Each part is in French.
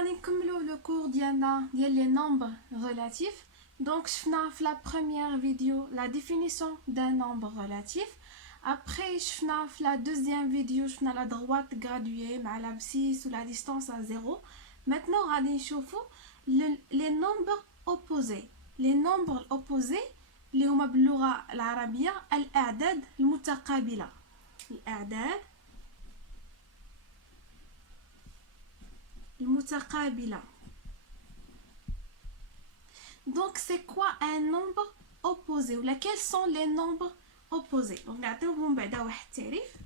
غادي نكملو لو كور ديالنا ديال لي نومبر ريلاتيف. دونك شفنا في لا بروميير فيديو لا ديفينيسيون دان نومبر ريلاتيف. ابري شفنا في لا دوزيام فيديو شفنا لا droite graduée مع l'abscisse ou la distance à zéro. Maintenant غادي نشوفو les nombres opposés. les nombres opposés اللي هما باللغة العربية الأعداد المتقابلة. الأعداد المتقابلة. Donc c'est quoi un nombre opposé ou quels sont les nombres opposés? Donc نعطيوهم بعدا واحد التعريف.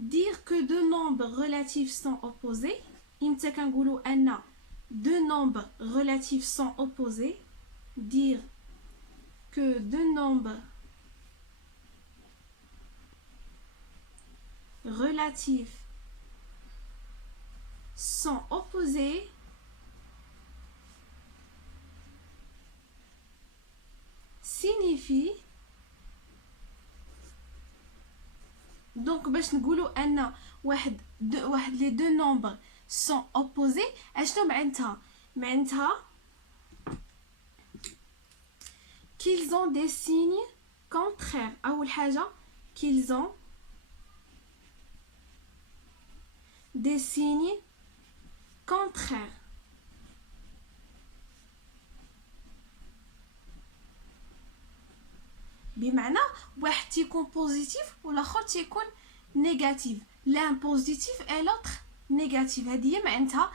Dire que deux nombres relatifs sont opposés. إمتى كنقولوا أن deux nombres relatifs sont opposés. Dire que deux nombres relatifs sont opposés signifie donc باش نقولوا ان واحد les deux nombres sont opposés اشنو معناتها qu'ils ont des signes contraires. اول حاجه qu'ils ont des signes contraires. بمعنى واحد تيكون بوزيتيف والاخر تيكون نيجاتيف. l'un positif et l'autre négatif. هذه هي معناتها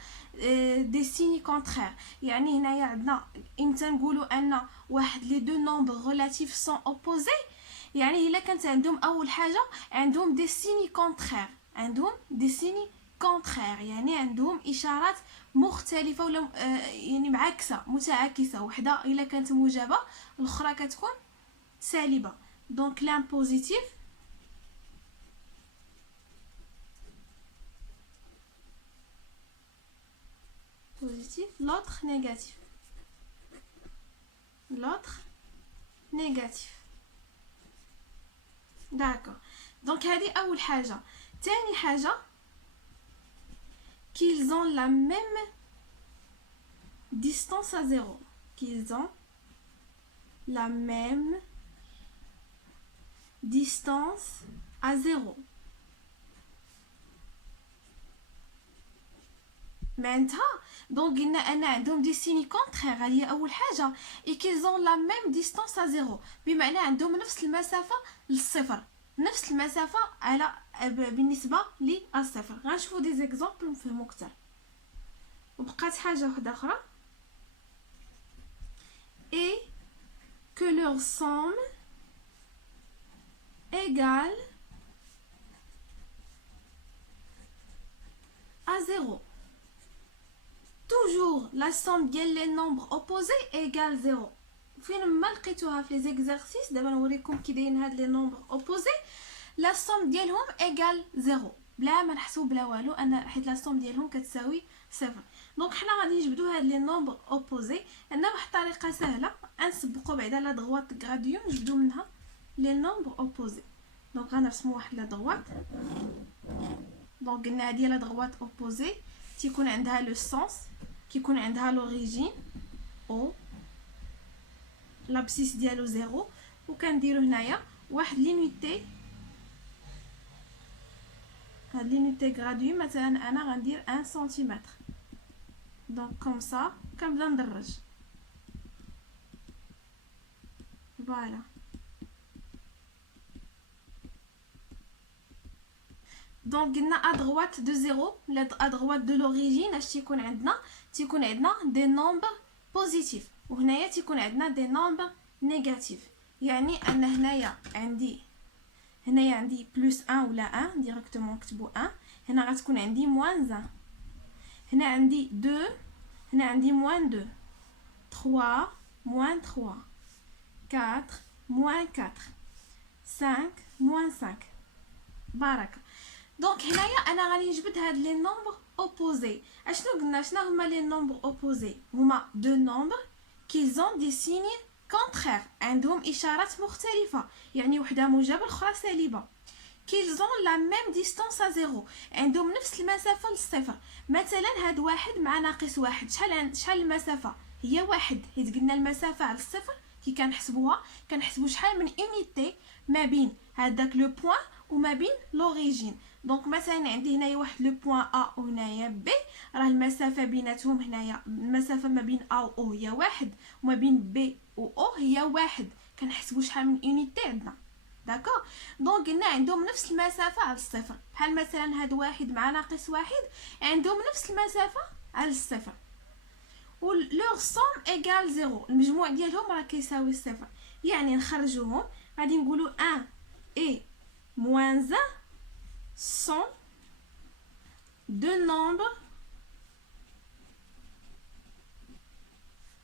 دي سيني كونترير. يعني هنايا عندنا امتى نقولوا ان واحد لي دو نومبر ريلاتيف سون اوبوزي، يعني الا كانت عندهم اول حاجه عندهم دي سيني كونترير. عندهم دي سيني كونترير يعني عندهم اشارات مختلفه ولا يعني معاكسه متعاكسه. وحده الا كانت موجبه الاخرى كتكون سالبه. دونك l'un positif l'autre négatif. L'autre négatif. D'accord. Donc هذه اول حاجه. ثاني حاجه qu'ils ont la même distance à zéro. qu'ils ont la même distance à zéro. معناتها دونك قلنا ان عندهم دي سيني كونترير. هي اول حاجه اي كيزون لا ميم ديستانس ا زيرو، بمعنى عندهم نفس المسافه للصفر، نفس المسافه على بالنسبه للصفر. غنشوفوا دي زيكزامبل نفهموا اكثر. وبقات حاجه واحده اخرى et que leur somme égale à zéro. toujours la somme ديال les nombres opposés égale 0. فين ما لقيتوها في لي زيكزارسيس دابا نوريكم كي دايرين هاد لي نومبر اوبوزي. لا سوم ديالهم ايغال 0 بلا ما نحسبوا بلا والو، انا حيت لا سوم ديالهم كتساوي 0. دونك حنا غادي نجبدوا هاد لي نومبر اوبوزي. عندنا واحد الطريقه سهله نسبقوا بعدا لا droite graduée نجبدوا منها لي نومبر اوبوزي. دونك غنرسموا واحد لا droite. دونك قلنا هادي لا droite اوبوزي تيكون عندها لو سونس كيكون عندها لوريجين او لابسيس ديالو زيرو، وكنديرو هنايا واحد لينيتي. هاد لينيتي غرادوي مثلا انا غندير 1 سنتيمتر. دونك كوم سا كنبدا ندرج. فوالا دونك قلنا ا droite de 0 لا ا droite de l'origine اش تيكون عندنا؟ تيكون عندنا دي نومبر بوزيتيف، وهنايا تيكون عندنا دي نومبر نيجاتيف. يعني ان هنايا عندي بلس 1 ولا 1 ديريكتومون نكتبوا 1. هنا غتكون عندي موان 1. هنا عندي 2. هنا عندي موان 2. 3 موان 3. 4 موان 4. 5 موان 5. بركه. دونك هنايا انا غادي نجبد هاد لي نومبر اوبوزي. اشنو قلنا شنو هما لي نومبر اوبوزي؟ هما دو نومبر كيزون دي سيني كونترير، عندهم اشارات مختلفه، يعني وحده موجبه الاخرى سالبه. qu'ils ont la même distance à zéro. عندهم نفس المسافة للصفر. مثلا هاد واحد مع ناقص واحد شحال المسافة؟ هي واحد، حيت قلنا المسافة على الصفر كي كنحسبوها كنحسبو شحال من اونيتي ما بين هذاك لو بوين وما بين لوريجين. دونك مثلا عندي هنايا واحد لو بوين ا وهنايا بي، راه المسافة بيناتهم هنايا المسافة ما بين ا و او هي واحد وما بين بي و او هي واحد، كنحسبو شحال من اونيتي عندنا. داكوغ. دونك قلنا عندهم نفس المسافة على الصفر، بحال مثلا هاد واحد مع ناقص واحد عندهم نفس المسافة على الصفر، و لوغ سوم ايكال زيرو، المجموع ديالهم راه كيساوي الصفر. يعني نخرجوهم غادي نقولوا 1 et moins 1 sont deux nombres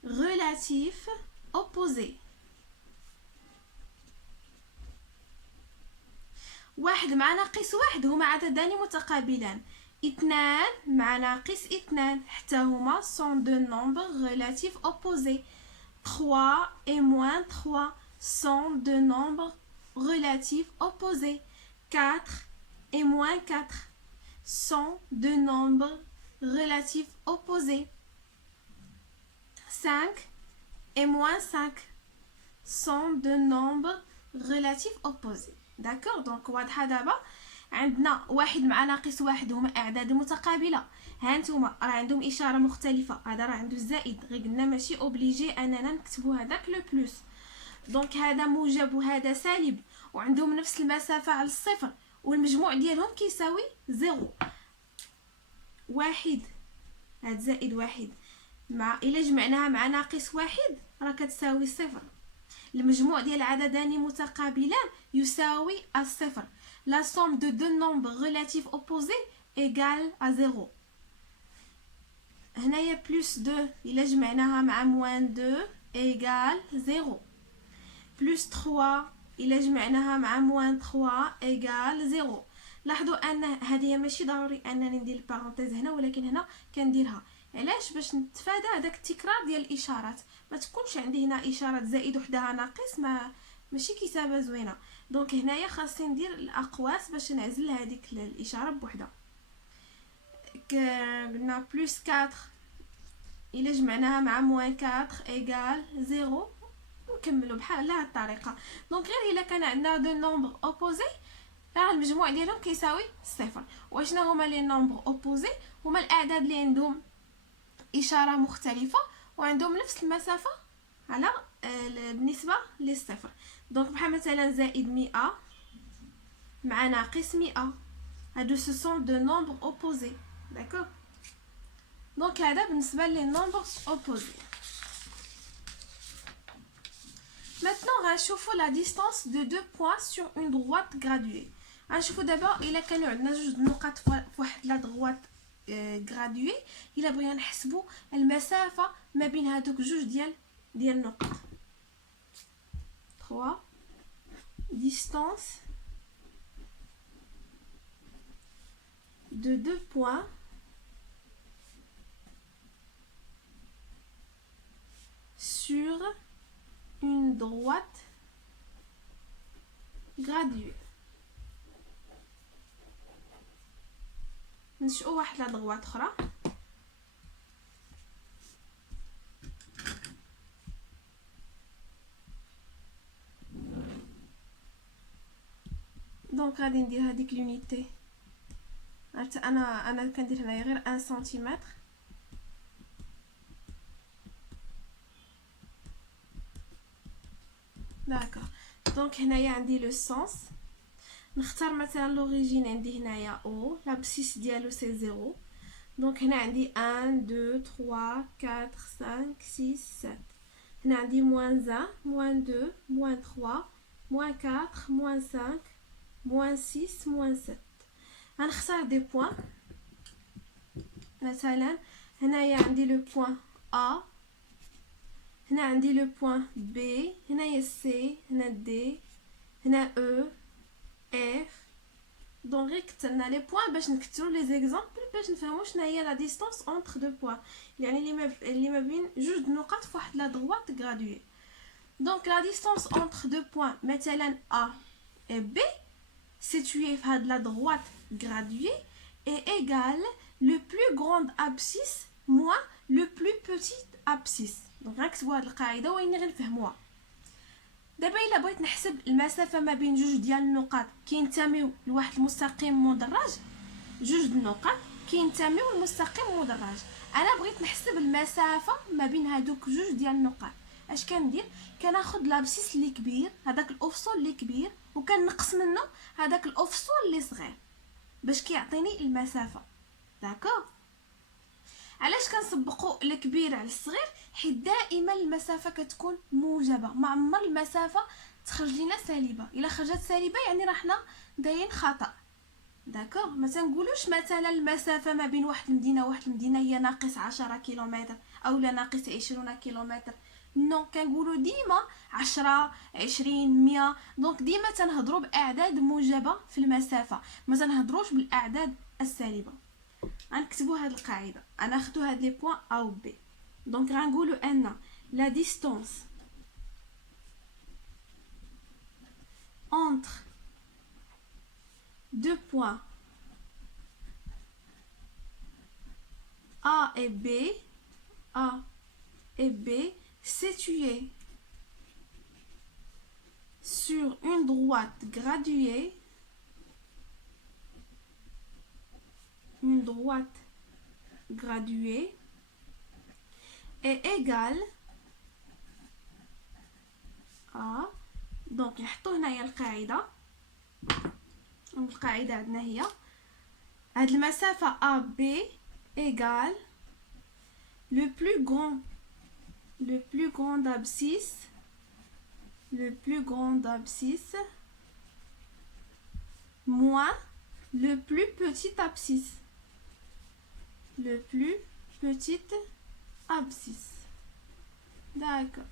relatifs opposés. واحد مع ناقص واحد هما عددان متقابلان، اثنان مع ناقص اثنان حتى هما sont deux nombres relatifs opposés. 3 et moins 3 sont deux nombres relatifs opposés. 4 et moins 4 sont deux nombres relatifs opposés. 5 et moins 5 sont deux nombres relatifs opposés. داكوغ. دونك واضحه دابا عندنا واحد مع ناقص واحد هما اعداد متقابله، ها نتوما راه عندهم اشاره مختلفه، هذا راه عنده الزائد، غير قلنا ماشي اوبليجي اننا نكتبوا هذاك لو بلس. دونك هذا موجب وهذا سالب وعندهم نفس المسافه على الصفر والمجموع ديالهم كيساوي زيرو. واحد هاد زائد واحد مع الا جمعناها مع ناقص واحد راه كتساوي صفر. المجموع ديال عددان متقابلان يساوي الصفر. La somme de deux nombres relatifs opposés égale à 0. هنايا plus 2 إلا جمعناها مع moins 2 égale 0. plus 3 إلا جمعناها مع moins 3 égale 0. لاحظوا أن هذه ماشي ضروري أنني ندير البارونتيز هنا، ولكن هنا كنديرها علاش؟ باش نتفادى هذاك التكرار ديال الاشارات، ما تكونش عندي هنا اشاره زائد وحدها ناقص، ماشي كتابه زوينه. دونك هنايا خاصني ندير الاقواس باش نعزل هذيك الاشاره بوحدها. قلنا بلس 4 الا جمعناها مع موان 4 ايغال 0، ونكملوا بحال هاد الطريقه. دونك غير الا كان عندنا دو نومبر اوبوزي راه المجموع ديالهم كيساوي صفر. واشنا هما لي نومبر اوبوزي؟ هما الاعداد اللي عندهم إشارة مختلفة وعندهم نفس المسافة على بالنسبة للصفر. دونك بحال مثلا زائد 100 مع ناقص 100، هادو سو سون دو نومبر اوبوزي. داكوغ. دونك هذا بالنسبة لي نومبر اوبوزي. Maintenant غنشوفوا لا ديستانس دو دو بوين سور اون droite graduée. غنشوفوا دابا الا كانوا عندنا جوج نقط فواحد لا droite graduée، الا بغينا نحسبوا المسافه ما بين هذوك جوج ديال النقط. 3 distance de deux points sur une droite graduée. نشوفوا واحد لا droite اخرى. دونك غادي ندير هذيك لونيتي، انا كندير هنايا غير 1 سنتيمتر. داكوغ. دونك هنايا عندي لو سونس، نختار مثلا لوريجين عندي هنايا او، لابسيس ديالو سي 0. دونك هنا عندي 1 2 3 4 5 6 7. هنا عندي moins 1 moins 2 moins 3 moins 4 moins 5 moins 6 moins 7. غنختار دي بوين. مثلا هنايا عندي لو بوين A، هنا عندي لو بوين B، هنايا C، هنا D، هنا E F. دونك غير كتبنا لي بوين باش نكتبوا لي زيكزامبل باش نفهموا شنو هي لا ديستانس اونتر دو بوين، يعني اللي ما بين جوج نقط فواحد لا droite graduée. دونك لا ديستانس اونتر دو بوين مثلا A et B situé de la droite graduée est égal le plus grand abscisse moins le plus petit abscisse. Donc ركزوا هاد القاعده وين غير نفهموها. دابا الا بغيت نحسب المسافه ما بين جوج ديال النقاط كينتميو لواحد المستقيم مدرج، جوج النقاط كينتميو لمستقيم مدرج، انا بغيت نحسب المسافه ما بين هادوك جوج ديال النقاط. اش كندير؟ كناخذ لابسيس اللي كبير، هذاك الافصول اللي كبير، وكنقص منه هذاك الافصول اللي صغير باش كيعطيني المسافه. داكوغ؟ علاش كنسبقوا الكبير على الصغير؟ حيت دائما المسافه كتكون موجبه، ما عمر المسافه تخرج لينا سالبه. الا خرجت سالبه يعني راه حنا دايرين خطا. داكوغ؟ ما تنقولوش مثلا المسافه ما بين واحد المدينه وواحد المدينه هي ناقص 10 كيلومتر او لا ناقص 20 كيلومتر. نو، كنقولوا ديما 10 20 100. دونك ديما تنهضروا باعداد موجبه في المسافه، ما تنهضروش بالاعداد السالبه. غنكتبوا هاد القاعده، غناخذوا هاد لي بوين ا و بي. دونك غنقولوا ان لا ديستانس entre deux points A et B, A et B, situés sur une droite graduée, est égale à. donc نحطو هنايا القاعده عندنا هي هاد المسافه AB égale le plus grand abscisse moins le plus petit abscisse. D'accord.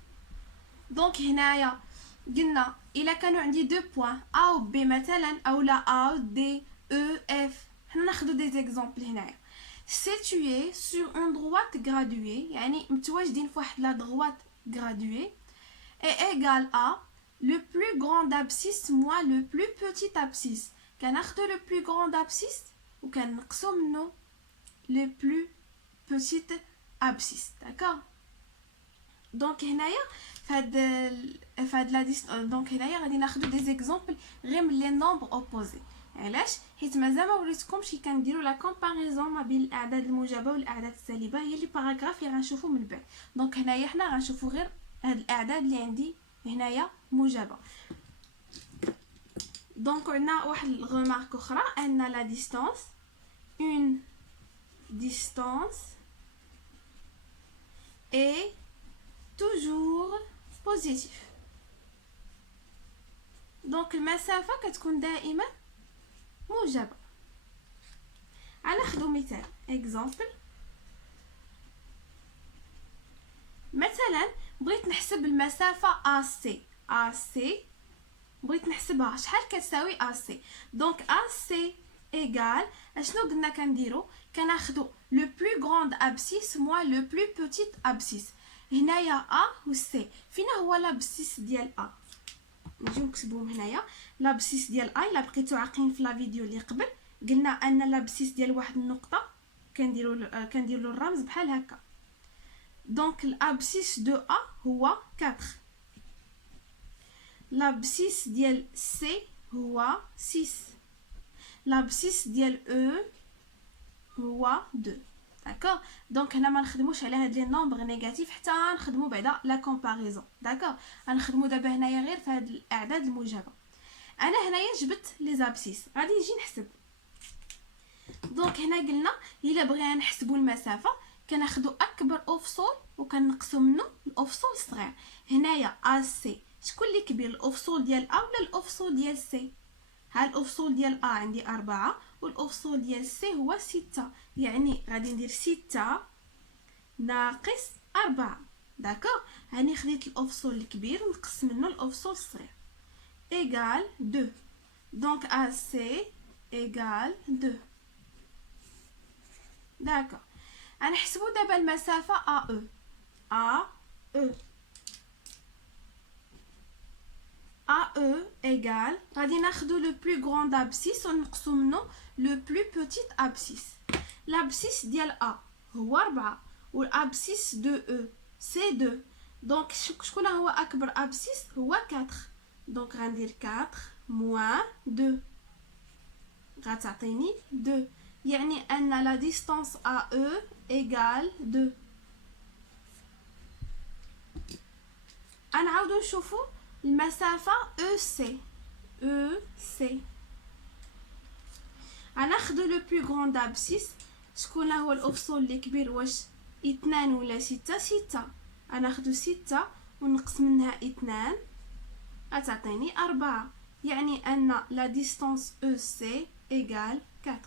donc هنايا قلنا الا كانوا عندي دو بوين A و B مثلا اولا A D E F، حنا ناخذوا دي زيكزامبل هنايا. situé sur une droite graduée يعني متواجدين في واحد لا droite graduée est égal à le plus grand abscisse moins le plus petit abscisse. كناخذوا le plus grand abscisse وكنقصوا منه le plus petit abscisse. d'accord. دونك هنايا فهاد لا دونك هنايا غادي ناخذوا دي زيكزامبل غير من لي نومبر اوبوزي. علاش؟ حيت مازال ما وريتكمش كي كنديروا لا كومباريزون ما بين الاعداد الموجبه والاعداد السالبه، هي لي باراغراف اللي غنشوفوا من بعد. دونك هنايا حنا غنشوفوا غير هاد الاعداد اللي عندي هنايا موجبه. دونك عندنا واحد الغومارك اخرى ان لا ديستانس est toujours positif. دونك المسافه كتكون دائما موجبه. غناخذوا مثال اكزامبل. مثلا بغيت نحسب المسافه AC بغيت نحسبها شحال كتساوي AC. دونك AC égal اشنو قلنا كنديرو؟ كناخذوا لو بلو غراند ابسيس موان لو بلو بوتيت ابسيس. هنايا A و C فينا هو لابسيس ديال A؟ نجيو نكتبوهم هنايا. لابسيس ديال الا بقيتو عاقلين في لا فيديو اللي قبل قلنا ان لابسيس ديال واحد النقطه كنديروا الرمز بحال هكا. دونك الابسيس دو ا هو 4. لابسيس ديال سي هو 6. لابسيس ديال او هو 2. داكوغ. دونك هنا ما نخدموش على هاد لي نومبر نيجاتيف حتى نخدمو بعدا لا كومباريزون. داكوغ. غنخدمو دابا هنايا غير في هاد الاعداد الموجبه. انا هنايا جبت لي زابسيس غادي نجي نحسب. دونك هنا قلنا الا بغينا نحسبوا المسافه كناخذوا اكبر افصول وكنقصوا منه الافصول الصغير. هنايا ا سي شكون اللي كبير، الافصول ديال ا ولا الافصول ديال سي؟ ها الافصول ديال ا عندي 4 والافصول ديال سي هو 6، يعني غادي ندير 6 ناقص 4. داكوغ. هاني خديت الافصول الكبير ونقص منه الافصول الصغير ايغال 2. دونك ا سي ايغال 2. داكوغ. غنحسبوا دابا المسافه ا او égal غادي ناخدو لو بلو غراند ابسيس ونقصو منو لو بلو بوتيت ابسيس. l'abscisse ديال ا هو 4 والابسيس دو او سي 2. دونك شكون هو اكبر ابسيس؟ هو 4. دونك غندير 4 موان 2 غتعطيني 2. يعني ان لا ديستانس ا او ايغال 2. غنعاودو نشوفو المسافة او سي. غناخدو لو بلو غراند ابسيس. شكون هو الافصول اللي كبير؟ واش 2 ولا 6؟ 6. غناخدو 6 ونقص منها 2 غتعطيني 4. يعني ان لا ديستانس او سي ايغال 4.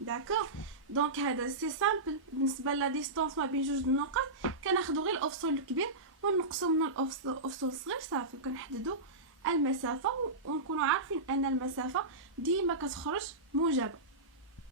داكوغ. دونك هذا سي سامبل. بالنسبه لا ديستانس ما بين جوج النقط كناخدو غير الافصول الكبير ونقصو من الافصول الصغير صافي. كنحددو المسافه ونكونوا عارفين ان المسافه ديما كتخرج موجبه.